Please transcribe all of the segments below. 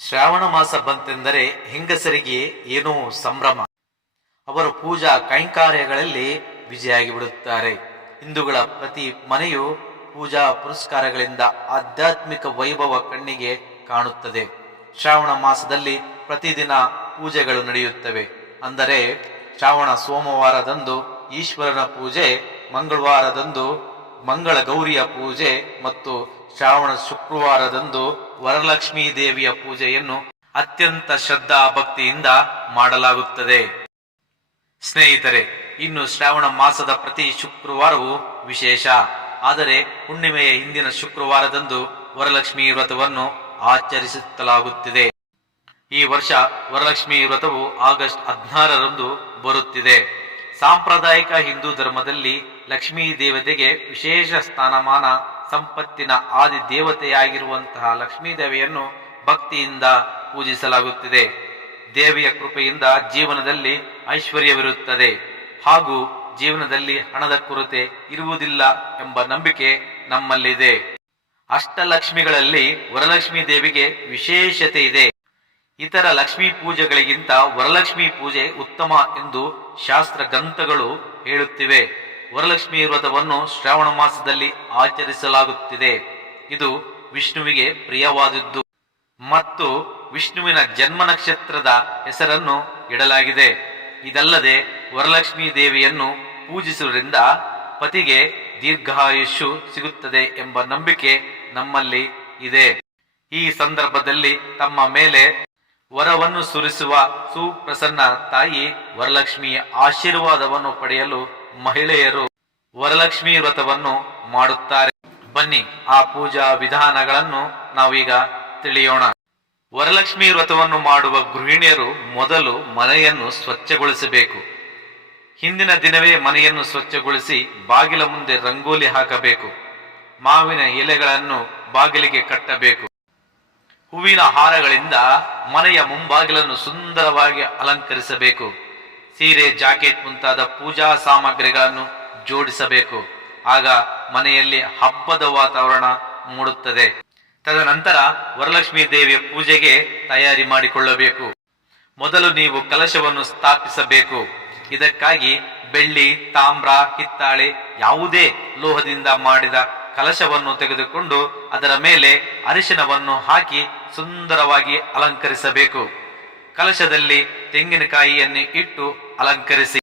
ಶ್ರಾವಣ ಮಾಸ ಬಂತೆಂದರೆ ಹೆಂಗಸರಿಗೆ ಏನೋ ಸಂಭ್ರಮ. ಅವರು ಪೂಜಾ ಕೈಂಕರ್ಯಗಳಲ್ಲಿ ಬಿಜಿಯಾಗಿ ಬಿಡುತ್ತಾರೆ. ಹಿಂದೂಗಳ ಪ್ರತಿ ಮನೆಯು ಪೂಜಾ ಪುರಸ್ಕಾರಗಳಿಂದ ಆಧ್ಯಾತ್ಮಿಕ ವೈಭವ ಕಣ್ಣಿಗೆ ಕಾಣುತ್ತದೆ. ಶ್ರಾವಣ ಮಾಸದಲ್ಲಿ ಪ್ರತಿದಿನ ಪೂಜೆಗಳು ನಡೆಯುತ್ತವೆ. ಅಂದರೆ ಶ್ರಾವಣ ಸೋಮವಾರದಂದು ಈಶ್ವರನ ಪೂಜೆ, ಮಂಗಳವಾರದಂದು ಮಂಗಳ ಗೌರಿಯ ಪೂಜೆ ಮತ್ತು ಶ್ರಾವಣ ಶುಕ್ರವಾರದಂದು ವರಲಕ್ಷ್ಮೀ ದೇವಿಯ ಪೂಜೆಯನ್ನು ಅತ್ಯಂತ ಶ್ರದ್ಧಾ ಭಕ್ತಿಯಿಂದ ಮಾಡಲಾಗುತ್ತದೆ. ಸ್ನೇಹಿತರೆ, ಇನ್ನು ಶ್ರಾವಣ ಮಾಸದ ಪ್ರತಿ ಶುಕ್ರವಾರವೂ ವಿಶೇಷ. ಆದರೆ ಹುಣ್ಣಿಮೆಯ ಹಿಂದಿನ ಶುಕ್ರವಾರದಂದು ವರಲಕ್ಷ್ಮಿ ವ್ರತವನ್ನು ಆಚರಿಸಲಾಗುತ್ತಿದೆ. ಈ ವರ್ಷ ವರಲಕ್ಷ್ಮಿ ವ್ರತವು ಆಗಸ್ಟ್ 16ರಂದು ಬರುತ್ತಿದೆ. ಸಾಂಪ್ರದಾಯಿಕ ಹಿಂದೂ ಧರ್ಮದಲ್ಲಿ ಲಕ್ಷ್ಮೀ ದೇವತೆಗೆ ವಿಶೇಷ ಸ್ಥಾನಮಾನ. ಸಂಪತ್ತಿನ ಆದಿ ದೇವತೆಯಾಗಿರುವಂತಹ ಲಕ್ಷ್ಮೀ ದೇವಿಯನ್ನು ಭಕ್ತಿಯಿಂದ ಪೂಜಿಸಲಾಗುತ್ತಿದೆ. ದೇವಿಯ ಕೃಪೆಯಿಂದ ಜೀವನದಲ್ಲಿ ಐಶ್ವರ್ಯವಿರುತ್ತದೆ ಹಾಗೂ ಜೀವನದಲ್ಲಿ ಹಣದ ಕೊರತೆ ಇರುವುದಿಲ್ಲ ಎಂಬ ನಂಬಿಕೆ ನಮ್ಮಲ್ಲಿದೆ. ಅಷ್ಟಲಕ್ಷ್ಮಿಗಳಲ್ಲಿ ವರಲಕ್ಷ್ಮೀ ದೇವಿಗೆ ವಿಶೇಷತೆ ಇದೆ. ಇತರ ಲಕ್ಷ್ಮೀ ಪೂಜೆಗಳಿಗಿಂತ ವರಲಕ್ಷ್ಮಿ ಪೂಜೆ ಉತ್ತಮ ಎಂದು ಶಾಸ್ತ್ರ ಗ್ರಂಥಗಳು ಹೇಳುತ್ತಿವೆ. ವರಲಕ್ಷ್ಮಿ ವ್ರತವನ್ನು ಶ್ರಾವಣ ಮಾಸದಲ್ಲಿ ಆಚರಿಸಲಾಗುತ್ತಿದೆ. ಇದು ವಿಷ್ಣುವಿಗೆ ಪ್ರಿಯವಾದದ್ದು ಮತ್ತು ವಿಷ್ಣುವಿನ ಜನ್ಮ ನಕ್ಷತ್ರದ ಹೆಸರನ್ನು ಇಡಲಾಗಿದೆ. ಇದಲ್ಲದೆ ವರಲಕ್ಷ್ಮೀ ದೇವಿಯನ್ನು ಪೂಜಿಸುವುದರಿಂದ ಪತಿಗೆ ದೀರ್ಘಾಯುಷ್ಯು ಸಿಗುತ್ತದೆ ಎಂಬ ನಂಬಿಕೆ ನಮ್ಮಲ್ಲಿ ಇದೆ. ಈ ಸಂದರ್ಭದಲ್ಲಿ ತಮ್ಮ ಮೇಲೆ ವರವನ್ನು ಸುರಿಸುವ ಸುಪ್ರಸನ್ನ ತಾಯಿ ವರಲಕ್ಷ್ಮಿಯ ಆಶೀರ್ವಾದವನ್ನು ಪಡೆಯಲು ಮಹಿಳೆಯರು ವರಲಕ್ಷ್ಮಿ ವ್ರತವನ್ನು ಮಾಡುತ್ತಾರೆ. ಬನ್ನಿ, ಆ ಪೂಜಾ ವಿಧಾನಗಳನ್ನು ನಾವೀಗ ತಿಳಿಯೋಣ. ವರಲಕ್ಷ್ಮಿ ವ್ರತವನ್ನು ಮಾಡುವ ಗೃಹಿಣಿಯರು ಮೊದಲು ಮನೆಯನ್ನು ಸ್ವಚ್ಛಗೊಳಿಸಬೇಕು. ಹಿಂದಿನ ದಿನವೇ ಮನೆಯನ್ನು ಸ್ವಚ್ಛಗೊಳಿಸಿ ಬಾಗಿಲ ಮುಂದೆ ರಂಗೋಲಿ ಹಾಕಬೇಕು. ಮಾವಿನ ಎಲೆಗಳನ್ನು ಬಾಗಿಲಿಗೆ ಕಟ್ಟಬೇಕು. ಹೂವಿನ ಹಾರಗಳಿಂದ ಮನೆಯ ಮುಂಬಾಗಿಲನ್ನು ಸುಂದರವಾಗಿ ಅಲಂಕರಿಸಬೇಕು. ಸೀರೆ, ಜಾಕೆಟ್ ಮುಂತಾದ ಪೂಜಾ ಸಾಮಗ್ರಿಗಳನ್ನು ಜೋಡಿಸಬೇಕು. ಆಗ ಮನೆಯಲ್ಲಿ ಹಬ್ಬದ ವಾತಾವರಣ ಮೂಡುತ್ತದೆ. ತದನಂತರ ವರಲಕ್ಷ್ಮೀ ದೇವಿಯ ಪೂಜೆಗೆ ತಯಾರಿ ಮಾಡಿಕೊಳ್ಳಬೇಕು. ಮೊದಲು ನೀವು ಕಲಶವನ್ನು ಸ್ಥಾಪಿಸಬೇಕು. ಇದಕ್ಕಾಗಿ ಬೆಳ್ಳಿ, ತಾಮ್ರ, ಹಿತ್ತಾಳೆ ಯಾವುದೇ ಲೋಹದಿಂದ ಮಾಡಿದ ಕಲಶವನ್ನು ತೆಗೆದುಕೊಂಡು ಅದರ ಮೇಲೆ ಅರಿಶಿನವನ್ನು ಹಾಕಿ ಸುಂದರವಾಗಿ ಅಲಂಕರಿಸಬೇಕು. ಕಲಶದಲ್ಲಿ ತೆಂಗಿನಕಾಯಿಯನ್ನು ಇಟ್ಟು ಅಲಂಕರಿಸಿ.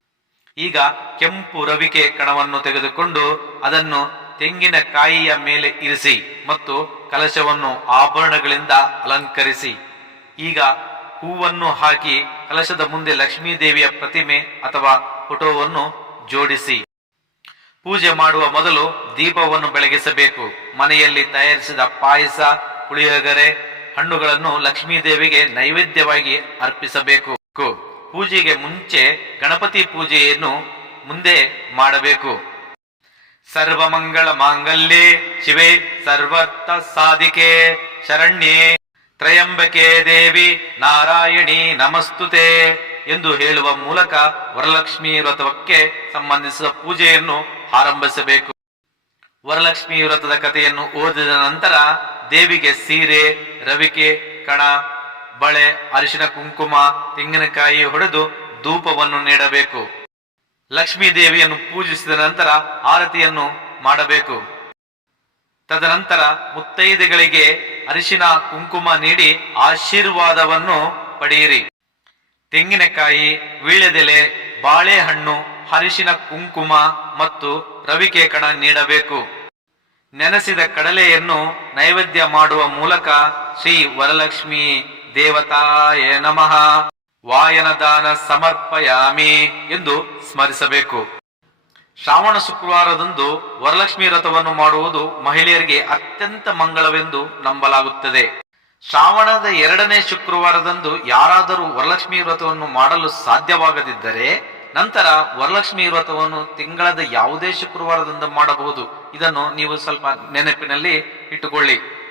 ಈಗ ಕೆಂಪು ರವಿಕೆ ಕಣವನ್ನು ತೆಗೆದುಕೊಂಡು ಅದನ್ನು ತೆಂಗಿನಕಾಯಿಯ ಮೇಲೆ ಇರಿಸಿ ಮತ್ತು ಕಲಶವನ್ನು ಆಭರಣಗಳಿಂದ ಅಲಂಕರಿಸಿ. ಈಗ ಹೂವನ್ನು ಹಾಕಿ ಕಲಶದ ಮುಂದೆ ಲಕ್ಷ್ಮೀ ದೇವಿಯ ಪ್ರತಿಮೆ ಅಥವಾ ಫೋಟೋವನ್ನು ಜೋಡಿಸಿ. ಪೂಜೆ ಮಾಡುವ ಮೊದಲು ದೀಪವನ್ನು ಬೆಳಗಿಸಬೇಕು. ಮನೆಯಲ್ಲಿ ತಯಾರಿಸಿದ ಪಾಯಸ, ಪುಳಿಯೋಗರೆ, ಹಣ್ಣುಗಳನ್ನು ಲಕ್ಷ್ಮೀ ದೇವಿಗೆ ನೈವೇದ್ಯವಾಗಿ ಅರ್ಪಿಸಬೇಕು. ಪೂಜೆಗೆ ಮುಂಚೆ ಗಣಪತಿ ಪೂಜೆಯನ್ನು ಮುಂದೆ ಮಾಡಬೇಕು. ಸರ್ವಮಂಗಳ ಮಾಂಗಲ್ಯೆ ಶಿವೆ ಸರ್ವರ್ಥ ಸಾಧಿಕೆ ಶರಣ್ಯೆ ತ್ರಯಂಬಕೆ ದೇವಿ ನಾರಾಯಣಿ ನಮಸ್ತುತೆ ಎಂದು ಹೇಳುವ ಮೂಲಕ ವರಲಕ್ಷ್ಮಿ ವ್ರತಕ್ಕೆ ಸಂಬಂಧಿಸಿದ ಪೂಜೆಯನ್ನು ಆರಂಭಿಸಬೇಕು. ವರಲಕ್ಷ್ಮಿ ವ್ರತದ ಕಥೆಯನ್ನು ಓದಿದ ನಂತರ ದೇವಿಗೆ ಸೀರೆ, ರವಿಕೆ ಕಣ, ಬಳೆ, ಅರಿಶಿನ, ಕುಂಕುಮ, ತೆಂಗಿನಕಾಯಿ ಹೊಡೆದು ಧೂಪವನ್ನು ನೀಡಬೇಕು. ಲಕ್ಷ್ಮೀ ದೇವಿಯನ್ನು ಪೂಜಿಸಿದ ನಂತರ ಆರತಿಯನ್ನು ಮಾಡಬೇಕು. ತದನಂತರ ಮುತ್ತೈದೆಗಳಿಗೆ ಅರಿಶಿನ ಕುಂಕುಮ ನೀಡಿ ಆಶೀರ್ವಾದವನ್ನು ಪಡೆಯಿರಿ. ತೆಂಗಿನಕಾಯಿ, ವೀಳ್ಯದೆಲೆ, ಬಾಳೆಹಣ್ಣು, ಅರಿಶಿನ ಕುಂಕುಮ ಮತ್ತು ರವಿಕೆ ಕಣ ನೀಡಬೇಕು. ನೆನೆಸಿದ ಕಡಲೆಯನ್ನು ನೈವೇದ್ಯ ಮಾಡುವ ಮೂಲಕ ಶ್ರೀ ವರಲಕ್ಷ್ಮಿ ದೇವತಾಯ ನಮಃ ವಾಯನದಾನ ಸಮರ್ಪಯಾಮಿ ಎಂದು ಸ್ಮರಿಸಬೇಕು. ಶ್ರಾವಣ ಶುಕ್ರವಾರದಂದು ವರಲಕ್ಷ್ಮಿ ವ್ರತವನ್ನು ಮಾಡುವುದು ಮಹಿಳೆಯರಿಗೆ ಅತ್ಯಂತ ಮಂಗಳವೆಂದು ನಂಬಲಾಗುತ್ತದೆ. ಶ್ರಾವಣದ 2ನೇ ಶುಕ್ರವಾರದಂದು ಯಾರಾದರೂ ವರಲಕ್ಷ್ಮಿ ವ್ರತವನ್ನು ಮಾಡಲು ಸಾಧ್ಯವಾಗದಿದ್ದರೆ ನಂತರ ವರಲಕ್ಷ್ಮಿ ವ್ರತವನ್ನು ತಿಂಗಳದ ಯಾವುದೇ ಶುಕ್ರವಾರದಂದು ಮಾಡಬಹುದು. ಇದನ್ನು ನೀವು ಸ್ವಲ್ಪ ನೆನಪಿನಲ್ಲಿ ಇಟ್ಟುಕೊಳ್ಳಿ.